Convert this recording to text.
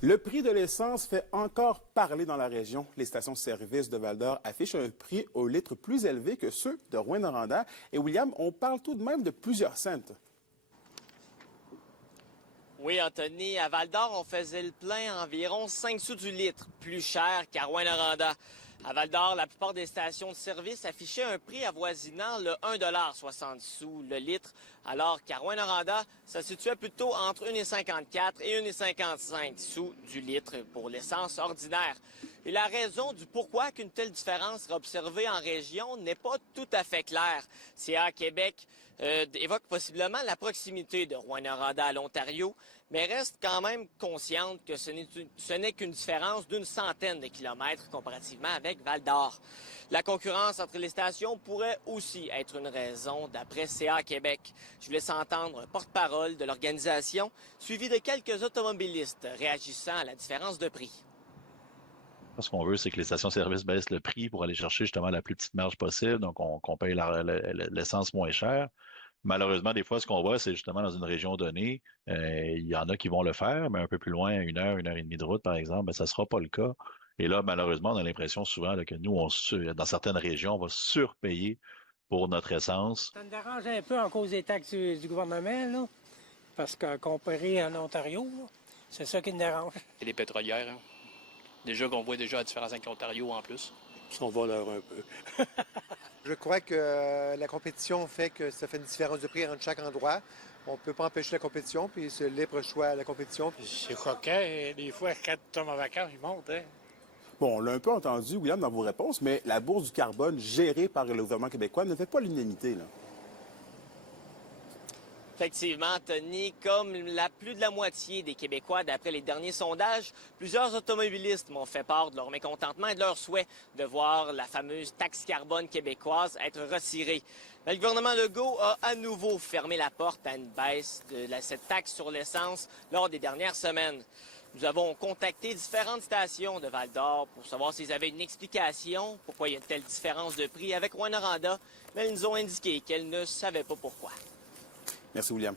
Le prix de l'essence fait encore parler dans la région. Les stations-service de Val-d'Or affichent un prix au litre plus élevé que ceux de Rouyn-Noranda. Et William, on parle tout de même de plusieurs cents. Oui, Anthony, à Val-d'Or, on faisait le plein à environ 5 sous du litre, plus cher qu'à Rouyn-Noranda. À Val-d'Or, la plupart des stations de service affichaient un prix avoisinant le 1,60 $ le litre, alors qu'à Rouyn-Noranda, ça se situait plutôt entre 1,54 et 1,55 sous du litre pour l'essence ordinaire. Et la raison du pourquoi qu'une telle différence sera observée en région n'est pas tout à fait claire. CA Québec évoque possiblement la proximité de Rouyn-Noranda à l'Ontario, mais reste quand même consciente que ce n'est qu'une différence d'une centaine de kilomètres comparativement avec Val-d'Or. La concurrence entre les stations pourrait aussi être une raison, d'après CA Québec. Je vous laisse entendre un porte-parole de l'organisation, suivi de quelques automobilistes réagissant à la différence de prix. Ce qu'on veut, c'est que les stations-service baissent le prix pour aller chercher justement la plus petite marge possible, donc qu'on paye l'essence moins chère. Malheureusement, des fois, ce qu'on voit, c'est justement dans une région donnée, il y en a qui vont le faire, mais un peu plus loin, à 1 heure et demie de route, par exemple, ben, ça ne sera pas le cas. Et là, malheureusement, on a l'impression souvent là, que nous, dans certaines régions, on va surpayer pour notre essence. Ça me dérange un peu en cause des taxes du gouvernement, là, parce que comparé à l'Ontario, c'est ça qui me dérange. Et les pétrolières, hein. Déjà qu'on voit déjà la différence avec l'Ontario en plus. Ils sont voleurs un peu. Je crois que la compétition fait que ça fait une différence de prix entre chaque endroit. On ne peut pas empêcher la compétition, puis c'est libre choix à la compétition. C'est coquet. Des fois, quand tu tombes en vacances, ils montent. Hein? Bon, on l'a un peu entendu, William, dans vos réponses, mais la bourse du carbone gérée par le gouvernement québécois ne fait pas l'unanimité, là. Effectivement, Tony, comme plus de la moitié des Québécois, d'après les derniers sondages, plusieurs automobilistes m'ont fait part de leur mécontentement et de leur souhait de voir la fameuse taxe carbone québécoise être retirée. Mais le gouvernement Legault a à nouveau fermé la porte à une baisse de cette taxe sur l'essence lors des dernières semaines. Nous avons contacté différentes stations de Val-d'Or pour savoir s'ils avaient une explication pourquoi il y a une telle différence de prix avec Rouyn-Noranda, mais ils nous ont indiqué qu'elles ne savaient pas pourquoi. Merci, William.